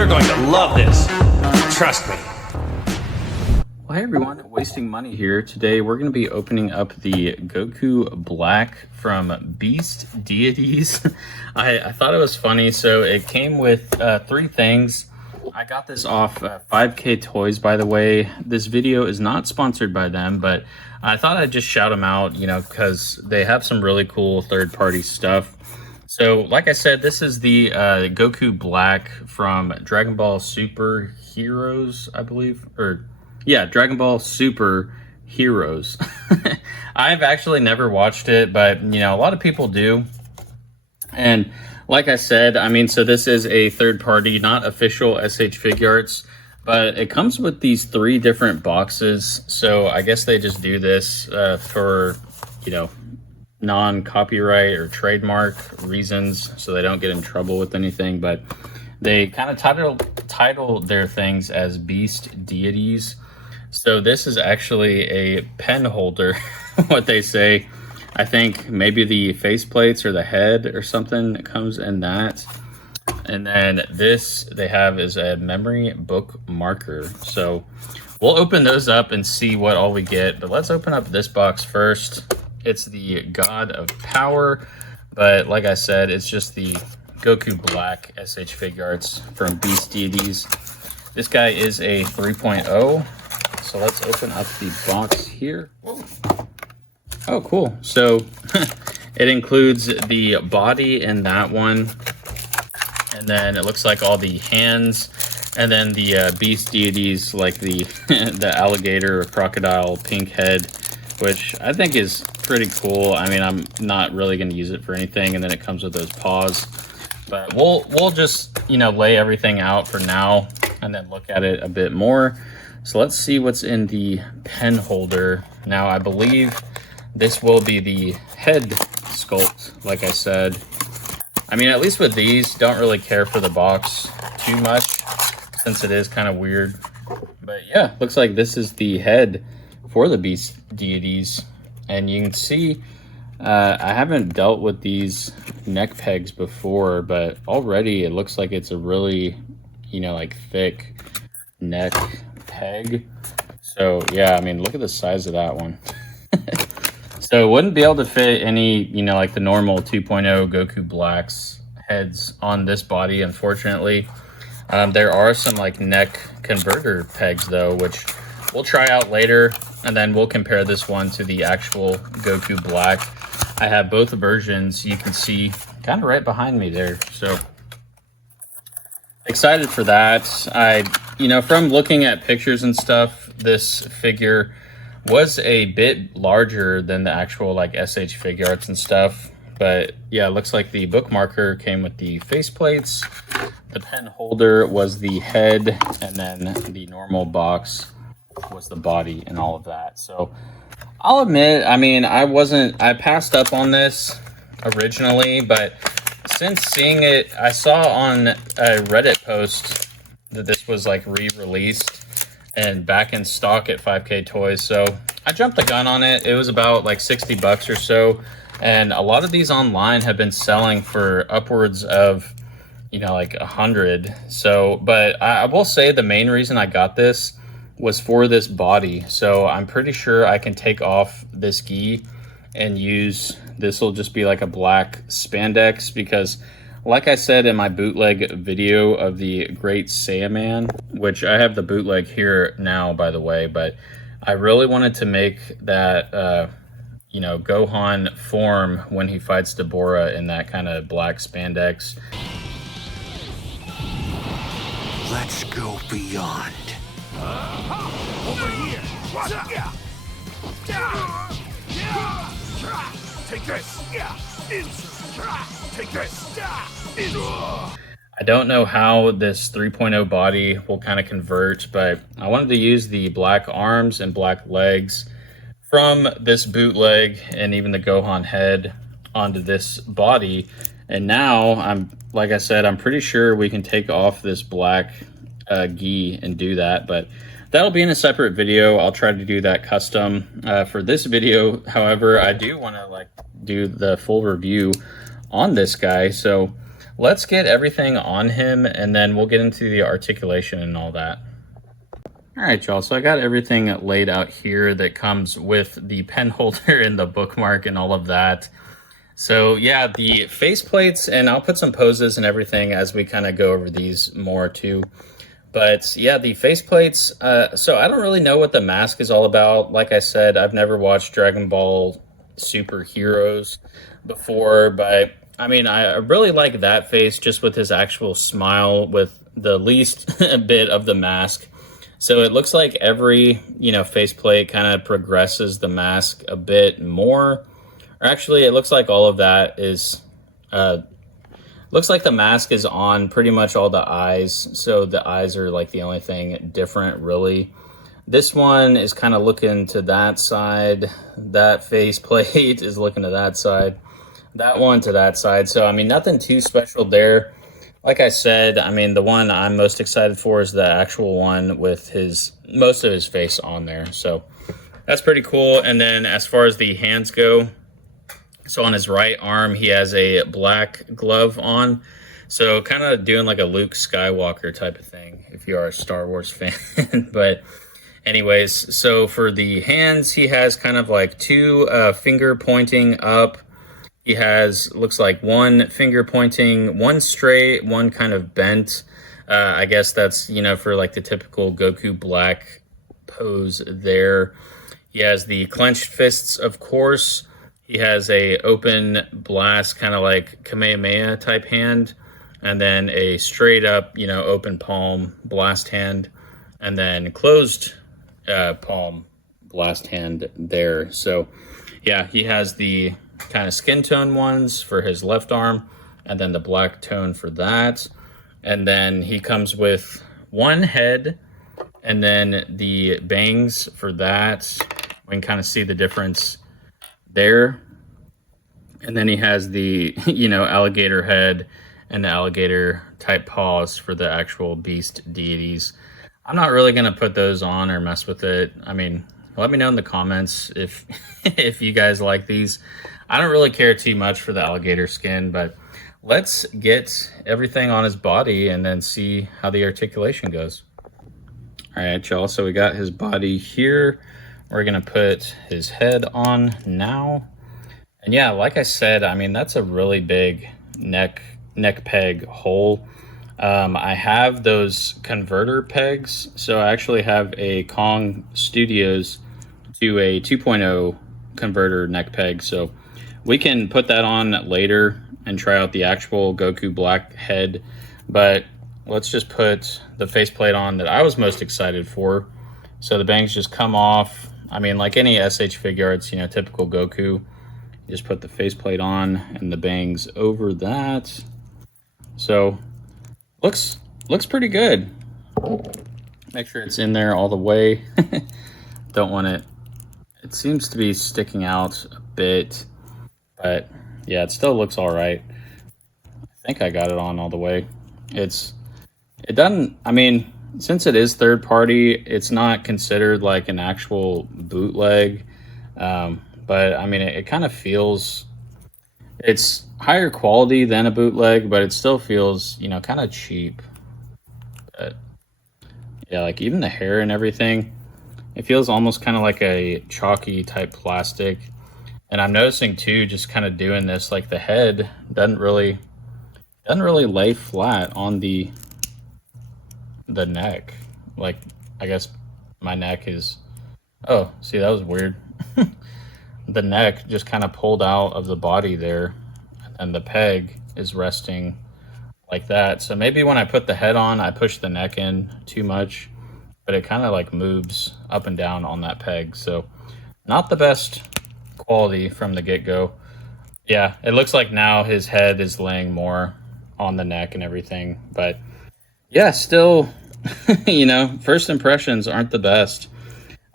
You're going to love this. Trust me. Well, hey everyone, Wasting Money here. Today we're going to be opening up the Goku Black from Beast Deities. I thought it was funny, so it came with 3 things. I got this off 5K Toys, by the way. This video is not sponsored by them, but I thought I'd just shout them out, you know, because they have some really cool third-party stuff. So, like I said, this is the Goku Black from Dragon Ball Super Heroes, I believe, or yeah, Dragon Ball Super Heroes. I've actually never watched it, but, you know, a lot of people do. And like I said, I mean, so this is a third party, not official SH Figuarts, but it comes with these 3 different boxes. So I guess they just do this for, you know, non-copyright or trademark reasons, so they don't get in trouble with anything. But they kind of title their things as Beast Deities. So this is actually a pen holder, what they say. I think maybe the faceplates or the head or something comes in that. And then this they have is a memory book marker. So we'll open those up and see what all we get. But let's open up this box first. It's the God of Power. But like I said, it's just the Goku Black SH Figuarts from Beast Deities. This guy is a 3.0. So let's open up the box here. Whoa. Oh, cool. So it includes the body in that one. And then it looks like all the hands. And then the Beast Deities, like the, the alligator or crocodile pink head, which I think is pretty cool. I mean, I'm not really going to use it for anything. And then it comes with those paws. But we'll just, you know, lay everything out for now and then look at it a bit more. So let's see what's in the pen holder. Now, I believe this will be the head sculpt, like I said. I mean, at least with these, don't really care for the box too much, since it is kind of weird. But yeah, looks like this is the head for the Beast Deities. And you can see, I haven't dealt with these neck pegs before, but already it looks like it's a really, you know, like thick neck peg. So yeah, I mean, look at the size of that one. So it wouldn't be able to fit any, you know, like the normal 2.0 Goku Blacks heads on this body, unfortunately. There are some like neck converter pegs though, which we'll try out later, and then we'll compare this one to the actual Goku Black. I have both versions, you can see kind of right behind me there. So excited for that. You know, from looking at pictures and stuff, this figure was a bit larger than the actual like SH Figuarts and stuff. But yeah, it looks like the bookmarker came with the faceplates. The pen holder was the head, and then the normal box was the body and all of that. So I'll admit, I mean, I passed up on this originally, but since seeing it, I saw on a Reddit post that this was like re-released and back in stock at 5K Toys. So I jumped the gun on it. It was about like 60 bucks or so. And a lot of these online have been selling for upwards of, you know, like 100. So, but I will say the main reason I got this was for this body. So I'm pretty sure I can take off this gi and use, this will just be like a black spandex, because like I said in my bootleg video of the Great Saiyaman, which I have the bootleg here now, by the way, but I really wanted to make that, you know, Gohan form when he fights Deborah in that kind of black spandex. Let's go beyond. Over here! Take this! Take this! I don't know how this 3.0 body will kind of convert, but I wanted to use the black arms and black legs from this bootleg and even the Gohan head onto this body. And now, like I said, I'm pretty sure we can take off this black gi and do that, but that'll be in a separate video. I'll try to do that custom. For this video, however, I do want to like do the full review on this guy. So let's get everything on him, and then we'll get into the articulation and all that. All right, y'all, so I got everything laid out here that comes with the pen holder and the bookmark and all of that. So yeah, the faceplates, and I'll put some poses and everything as we kind of go over these more too. But yeah, the faceplates, so I don't really know what the mask is all about. Like I said, I've never watched Dragon Ball Super Heroes before, but I mean, I really like that face just with his actual smile with the least bit of the mask. So it looks like every, you know, faceplate kind of progresses the mask a bit more. Or actually, it looks like all of that is, looks like the mask is on pretty much all the eyes. So the eyes are like the only thing different, really. This one is kind of looking to that side. That faceplate is looking to that side. That one to that side. So, I mean, nothing too special there. Like I said, I mean, the one I'm most excited for is the actual one with his most of his face on there. So that's pretty cool. And then as far as the hands go, so on his right arm, he has a black glove on. So kind of doing like a Luke Skywalker type of thing, if you are a Star Wars fan. But anyways, so for the hands, he has kind of like two finger pointing up. He has, looks like one finger pointing, one straight, one kind of bent. I guess that's, you know, for like the typical Goku Black pose there. He has the clenched fists, of course. He has a open blast, kind of like Kamehameha type hand. And then a straight up, you know, open palm blast hand. And then closed palm blast hand there. So, yeah, he has the kind of skin tone ones for his left arm, and then the black tone for that. And then he comes with one head, and then the bangs for that. We can kind of see the difference there. And then he has the, you know, alligator head and the alligator type paws for the actual beast deities. I'm not really going to put those on or mess with it. I mean, let me know in the comments if if you guys like these. I don't really care too much for the alligator skin, but let's get everything on his body and then see how the articulation goes. All right, y'all, so we got his body here. We're gonna put his head on now. And yeah, like I said, I mean, that's a really big neck peg hole. I have those converter pegs. So I actually have a Kong Studios to a 2.0 converter neck peg. So we can put that on later and try out the actual Goku Black head. But let's just put the faceplate on that I was most excited for. So the bangs just come off. I mean, like any SH Figuarts, you know, typical Goku. You just put the faceplate on and the bangs over that. So looks pretty good. Make sure it's in there all the way. Don't want it. It seems to be sticking out a bit, but yeah, it still looks all right. I think I got it on all the way. It doesn't, I mean, since it is third party, it's not considered like an actual bootleg. But I mean, it kind of feels, it's higher quality than a bootleg, but it still feels, you know, kind of cheap. But yeah, like even the hair and everything, it feels almost kind of like a chalky type plastic. And I'm noticing too, just kind of doing this, like the head doesn't really lay flat on the neck. Like, I guess my neck is, oh, see, that was weird. The neck just kind of pulled out of the body there, and the peg is resting like that. So maybe when I put the head on, I push the neck in too much, but it kind of like moves up and down on that peg. So not the best quality from the get-go. Yeah, it looks like now his head is laying more on the neck and everything, but yeah, still, you know, first impressions aren't the best.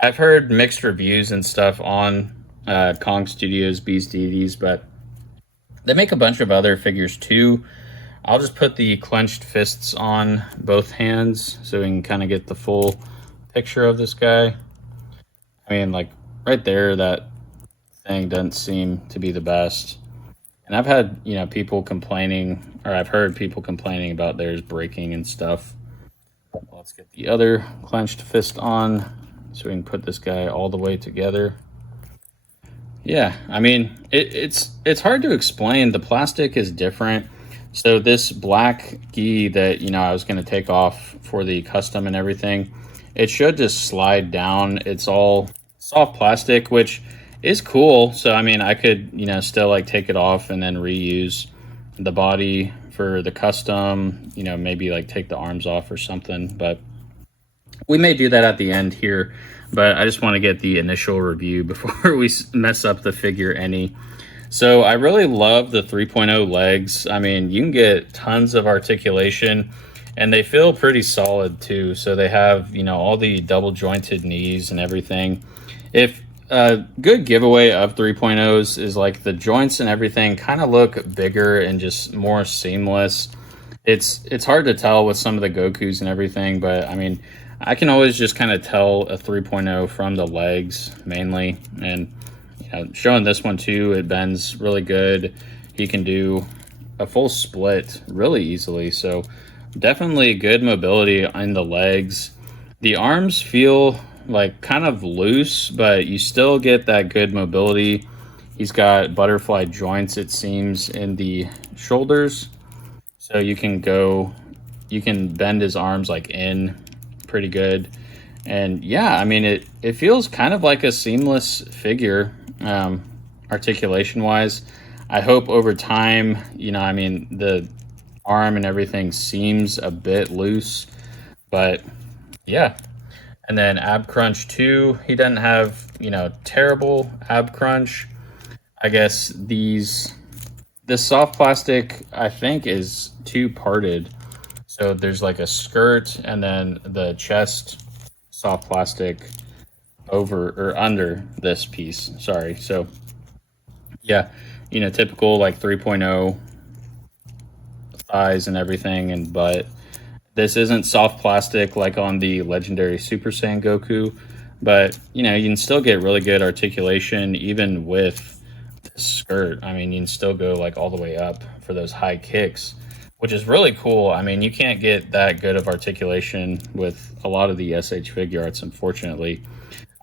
I've heard mixed reviews and stuff on Kong Studios Beast Deities, but they make a bunch of other figures too. I'll just put the clenched fists on both hands so we can kind of get the full picture of this guy. I mean, like right there, that thing doesn't seem to be the best. And I've had, you know, people complaining, or I've heard people complaining about theirs breaking and stuff. Let's get the other clenched fist on so we can put this guy all the way together. Yeah, I mean, it's hard to explain. The plastic is different. So this black gi that, you know, I was going to take off for the custom and everything, it should just slide down. It's all soft plastic, which is cool. So, I mean, I could, you know, still like take it off and then reuse the body for the custom, you know, maybe like take the arms off or something. But we may do that at the end here. But I just want to get the initial review before we mess up the figure any. So I really love the 3.0 legs. I mean, you can get tons of articulation and they feel pretty solid too. So they have, you know, all the double jointed knees and everything. If a good giveaway of 3.0s is like the joints and everything kind of look bigger and just more seamless. It's hard to tell with some of the Gokus and everything, but I mean, I can always just kind of tell a 3.0 from the legs mainly. And, you know, showing this one too, it bends really good. He can do a full split really easily. So definitely good mobility in the legs. The arms feel like kind of loose, but you still get that good mobility. He's got butterfly joints, it seems, in the shoulders. So you can bend his arms like in pretty good. And yeah, I mean, it feels kind of like a seamless figure, articulation wise. I hope over time, you know, I mean, the arm and everything seems a bit loose, but yeah. And then ab crunch too, he doesn't have, you know, terrible ab crunch. I guess this soft plastic, I think, is two parted. So there's like a skirt and then the chest soft plastic over or under this piece. Sorry. So yeah, you know, typical like 3.0 thighs and everything and butt. This isn't soft plastic like on the legendary Super Saiyan Goku, but you know, you can still get really good articulation even with this skirt. I mean, you can still go like all the way up for those high kicks, which is really cool. I mean, you can't get that good of articulation with a lot of the SH Figuarts, unfortunately.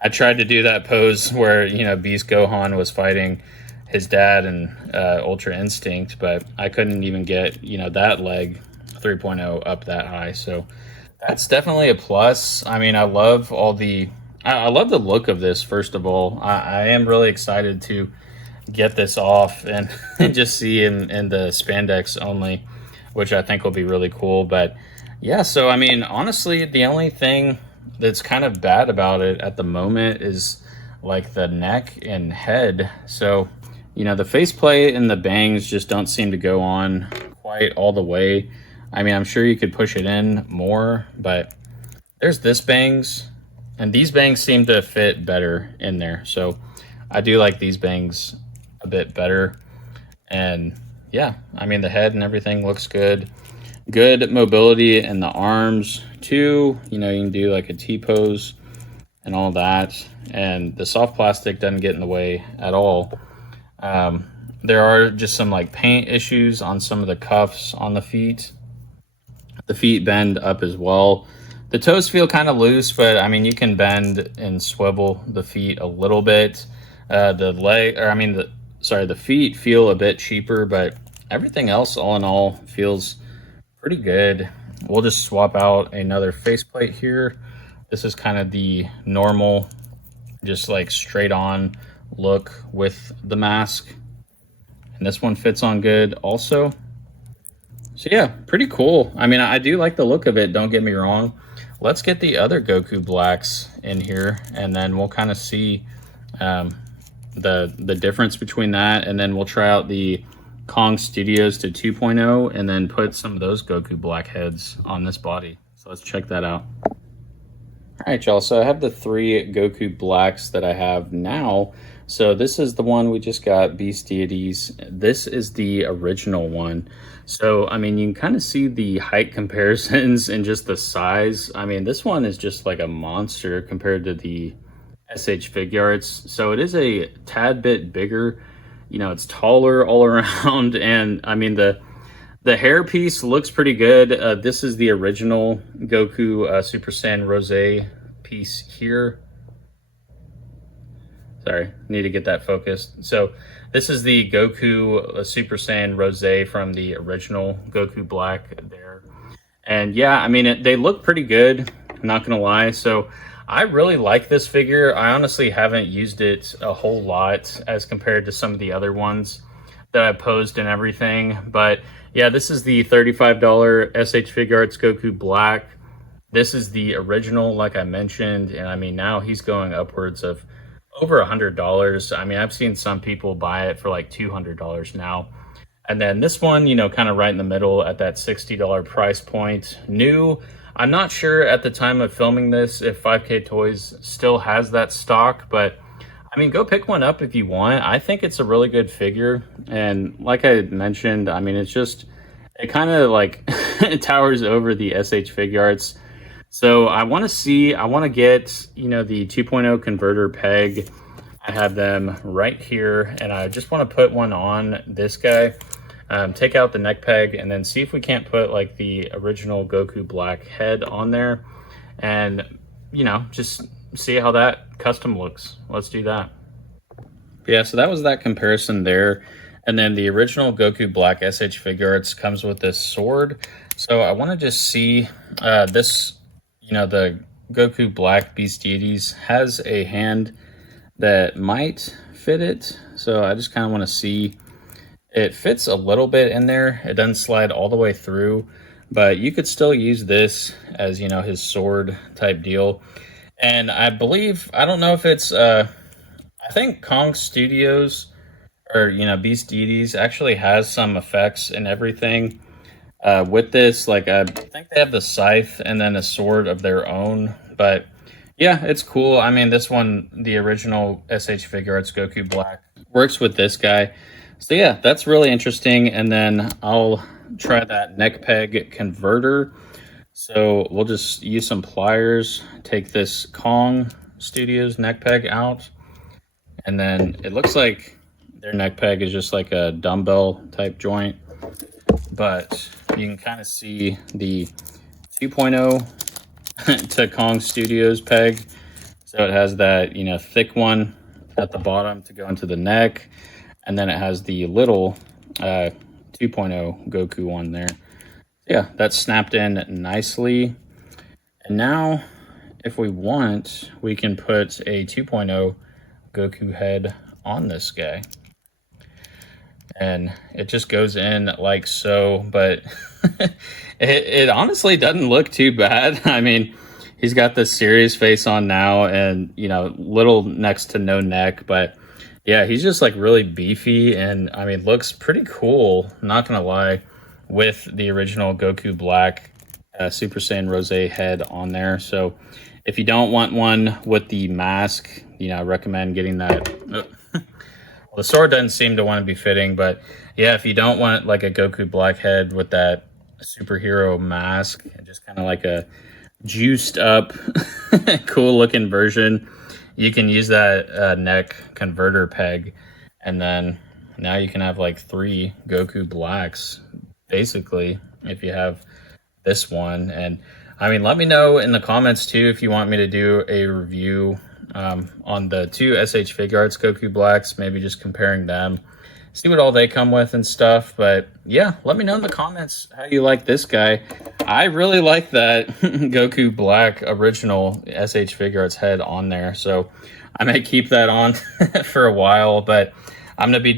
I tried to do that pose where, you know, Beast Gohan was fighting his dad in Ultra Instinct, but I couldn't even get, you know, that leg 3.0 up that high. So that's definitely a plus. I mean, I love I love the look of this, first of all. I am really excited to get this off and just see in the spandex only, which I think will be really cool. But yeah, so I mean, honestly, the only thing that's kind of bad about it at the moment is like the neck and head. So, you know, the faceplate and the bangs just don't seem to go on quite all the way. I mean, I'm sure you could push it in more, but there's this bangs, and these bangs seem to fit better in there. So I do like these bangs a bit better. And yeah, I mean, the head and everything looks good. Good mobility in the arms too. You know, you can do like a T-pose and all that. And the soft plastic doesn't get in the way at all. There are just some like paint issues on some of the cuffs on the feet. The feet bend up as well. The toes feel kind of loose, but I mean, you can bend and swivel the feet a little bit. The feet feel a bit cheaper, but everything else, all in all, feels pretty good. We'll just swap out another faceplate here. This is kind of the normal, just like straight on look with the mask. And this one fits on good also. So yeah, pretty cool. I mean, I do like the look of it, don't get me wrong. Let's get the other Goku Blacks in here, and then we'll kind of see the difference between that, and then we'll try out the Kong Studios to 2.0, and then put some of those Goku Black heads on this body. So let's check that out. All right, y'all, so I have the 3 Goku Blacks that I have now. So this is the one we just got, Beast Deities. This is the original one. So, I mean, you can kind of see the height comparisons and just the size. I mean, this one is just like a monster compared to the SH Figuarts. So it is a tad bit bigger you know, it's taller all around, and I mean the hair piece looks pretty good. This is the original Goku Super Saiyan Rose piece here. Sorry, need to get that focused. So this is the Goku Super Saiyan Rose from the original Goku Black there. And yeah, I mean, they look pretty good, I'm not gonna lie. So I really like this figure. I honestly haven't used it a whole lot as compared to some of the other ones that I posed and everything. But yeah, this is the $35 SH Figuarts Goku Black. This is the original, like I mentioned, and I mean, now he's going upwards of over $100. I mean, I've seen some people buy it for like $200 now. And then this one, you know, kind of right in the middle at that $60 price point. New. I'm not sure at the time of filming this if 5K Toys still has that stock, but I mean, go pick one up if you want. I think it's a really good figure. And like I mentioned, I mean, it's just, it kind of like it towers over the SH Figuarts. So I want to get, you know, the 2.0 converter peg. I have them right here, and I just want to put one on this guy. Take out the neck peg, and then see if we can't put like the original Goku Black head on there, and you know, just see how that custom looks. Let's do that. Yeah, so that was that comparison there. And then the original Goku Black SH Figuarts comes with this sword. So I want to just see this, you know, the Goku Black Beast Deities has a hand that might fit it. So I just kind of want to see. It fits a little bit in there. It doesn't slide all the way through, but you could still use this as, you know, his sword type deal. And I believe, I don't know if it's, I think Kong Studios or, you know, Beast Deities actually has some effects and everything with this. Like, I think they have the scythe and then a sword of their own. But yeah, it's cool. I mean, this one, the original SH Figuarts Goku Black, works with this guy. So yeah, that's really interesting. And then I'll try that neck peg converter. So we'll just use some pliers, take this Kong Studios neck peg out. And then it looks like their neck peg is just like a dumbbell type joint. But you can kind of see the 2.0 to Kong Studios peg. So it has that, you know, thick one at the bottom to go into the neck. And then it has the little 2.0 Goku one there. Yeah, that's snapped in nicely. And now, if we want, we can put a 2.0 Goku head on this guy. And it just goes in like so, but it honestly doesn't look too bad. I mean, he's got this serious face on now and, you know, little next to no neck, but yeah, he's just like really beefy and I mean, looks pretty cool, not gonna lie, with the original Goku Black Super Saiyan Rose head on there. So if you don't want one with the mask, you know, I recommend getting that. Well, the sword doesn't seem to want to be fitting, but yeah, if you don't want like a Goku Black head with that superhero mask and just kind of like a juiced up, cool looking version, you can use that neck converter peg, and then now you can have like 3 Goku Blacks, basically, if you have this one. And I mean, let me know in the comments too if you want me to do a review on the 2 SH Figuarts Goku Blacks, maybe just comparing them, see what all they come with and stuff. But yeah, let me know in the comments how you like this guy. I really like that Goku Black original SH Figuarts head on there, so I may keep that on for a while. But I'm gonna be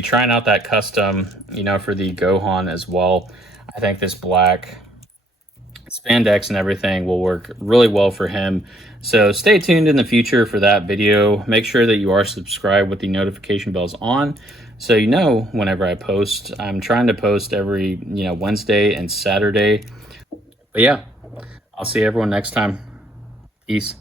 trying out that custom, you know, for the Gohan as well. I think this black spandex and everything will work really well for him. So stay tuned in the future for that video. Make sure that you are subscribed with the notification bells on, so you know whenever I post. I'm trying to post every, you know, Wednesday and Saturday. But yeah, I'll see everyone next time. Peace.